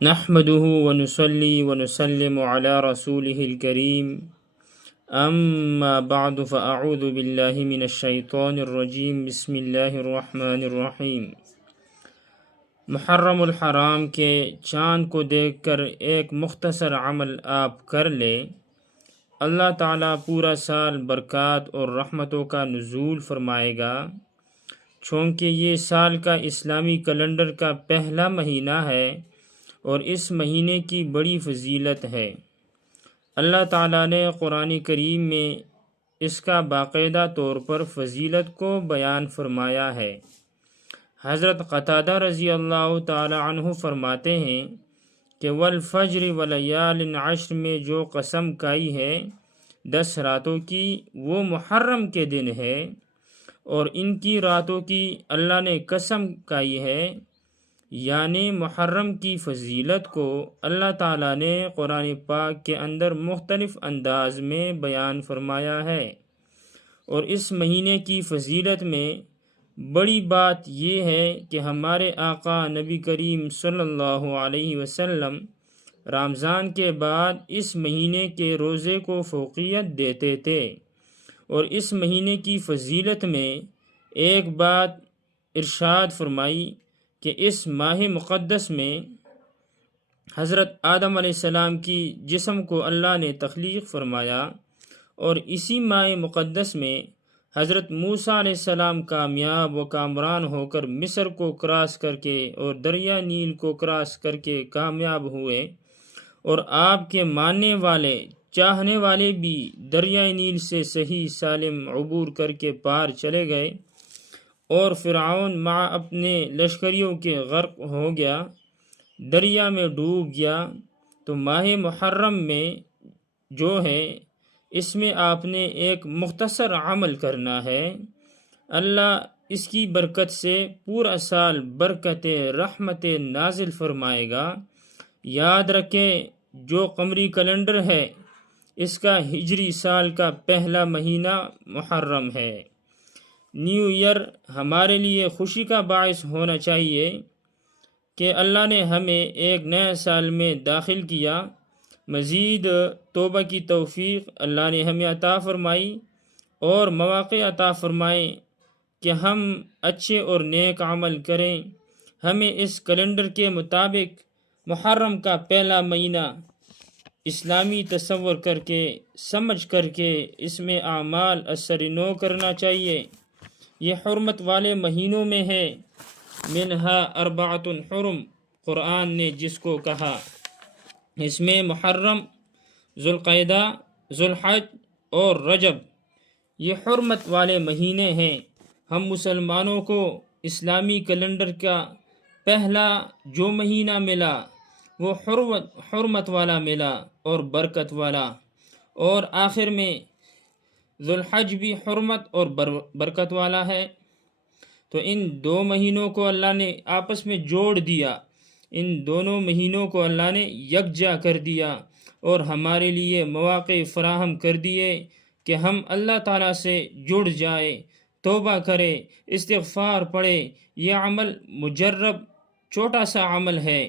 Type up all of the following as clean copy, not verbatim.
نحمده ونصلي ونسلم على رسوله الكريم اما بعد فاعوذ بالله من الشیطان الرجیم بسم اللہ الرحمن الرحیم۔ محرم الحرام کے چاند کو دیکھ کر ایک مختصر عمل آپ کر لیں، اللہ تعالیٰ پورا سال برکات اور رحمتوں کا نزول فرمائے گا، چونکہ یہ سال کا اسلامی کیلنڈر کا پہلا مہینہ ہے اور اس مہینے کی بڑی فضیلت ہے۔ اللہ تعالیٰ نے قرآن کریم میں اس کا باقاعدہ طور پر فضیلت کو بیان فرمایا ہے۔ حضرت قتادہ رضی اللہ تعالی عنہ فرماتے ہیں کہ والفجر ولیال عشر میں جو قسم کھائی ہے 10 راتوں کی، وہ محرم کے دن ہے، اور ان کی راتوں کی اللہ نے قسم کھائی ہے، یعنی محرم کی فضیلت کو اللہ تعالیٰ نے قرآن پاک کے اندر مختلف انداز میں بیان فرمایا ہے۔ اور اس مہینے کی فضیلت میں بڑی بات یہ ہے کہ ہمارے آقا نبی کریم صلی اللہ علیہ وسلم رمضان کے بعد اس مہینے کے روزے کو فوقیت دیتے تھے، اور اس مہینے کی فضیلت میں ایک بات ارشاد فرمائی کہ اس ماہ مقدس میں حضرت آدم علیہ السلام کی جسم کو اللہ نے تخلیق فرمایا، اور اسی ماہ مقدس میں حضرت موسیٰ علیہ السلام کامیاب و کامران ہو کر مصر کو کراس کر کے اور دریا نیل کو کراس کر کے کامیاب ہوئے، اور آپ کے ماننے والے چاہنے والے بھی دریائے نیل سے صحیح سالم عبور کر کے پار چلے گئے، اور فرعون مع اپنے لشکریوں کے غرق ہو گیا، دریا میں ڈوب گیا۔ تو ماہ محرم میں جو ہے، اس میں آپ نے ایک مختصر عمل کرنا ہے، اللہ اس کی برکت سے پورا سال برکت رحمت نازل فرمائے گا۔ یاد رکھیں، جو قمری کیلنڈر ہے اس کا ہجری سال کا پہلا مہینہ محرم ہے۔ نیو ایئر ہمارے لیے خوشی کا باعث ہونا چاہیے کہ اللہ نے ہمیں ایک نئے سال میں داخل کیا، مزید توبہ کی توفیق اللہ نے ہمیں عطا فرمائی، اور مواقع عطا فرمائیں کہ ہم اچھے اور نیک عمل کریں۔ ہمیں اس کیلنڈر کے مطابق محرم کا پہلا مہینہ اسلامی تصور کر کے سمجھ کر کے اس میں اعمال اثر نو کرنا چاہیے۔ یہ حرمت والے مہینوں میں ہے، منہا اربعۃ حرم، قرآن نے جس کو کہا، اس میں محرم، ذوالقعدہ، ذوالحج اور رجب، یہ حرمت والے مہینے ہیں۔ ہم مسلمانوں کو اسلامی کیلنڈر کا پہلا جو مہینہ ملا وہ حرمت والا ملا اور برکت والا، اور آخر میں ذوالحج بھی حرمت اور برکت والا ہے۔ تو ان دو مہینوں کو اللہ نے آپس میں جوڑ دیا، ان دونوں مہینوں کو اللہ نے یکجا کر دیا، اور ہمارے لیے مواقع فراہم کر دیے کہ ہم اللہ تعالیٰ سے جڑ جائے، توبہ کرے، استغفار پڑھے۔ یہ عمل مجرب چھوٹا سا عمل ہے،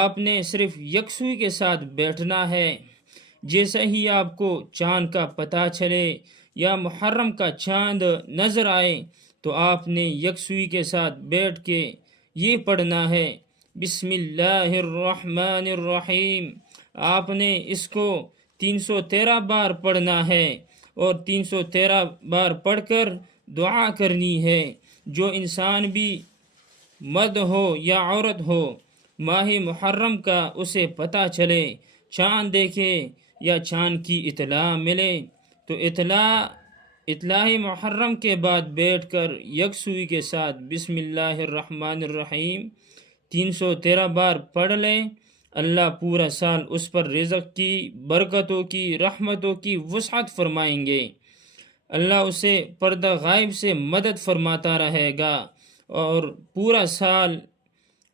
آپ نے صرف یکسوئی کے ساتھ بیٹھنا ہے۔ جیسے ہی آپ کو چاند کا پتہ چلے یا محرم کا چاند نظر آئے تو آپ نے یکسوئی کے ساتھ بیٹھ کے یہ پڑھنا ہے، بسم اللہ الرحمن الرحیم۔ آپ نے اس کو 313 بار پڑھنا ہے، اور 313 بار پڑھ کر دعا کرنی ہے۔ جو انسان بھی مرد ہو یا عورت ہو، ماہ محرم کا اسے پتہ چلے، چاند دیکھے یا چاند کی اطلاع ملے، تو اطلاع محرم کے بعد بیٹھ کر یکسوئی کے ساتھ بسم اللہ الرحمن الرحیم 313 بار پڑھ لیں۔ اللہ پورا سال اس پر رزق کی، برکتوں کی، رحمتوں کی وسعت فرمائیں گے۔ اللہ اسے پردہ غائب سے مدد فرماتا رہے گا، اور پورا سال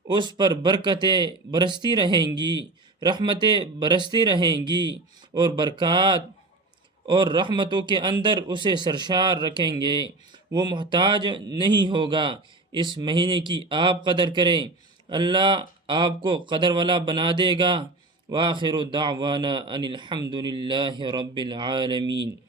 اس پر برکتیں برستی رہیں گی، رحمتیں برستی رہیں گی، اور برکات اور رحمتوں کے اندر اسے سرشار رکھیں گے، وہ محتاج نہیں ہوگا۔ اس مہینے کی آپ قدر کریں، اللہ آپ کو قدر والا بنا دے گا۔ وآخر دعوانا ان الحمد للہ رب العالمین۔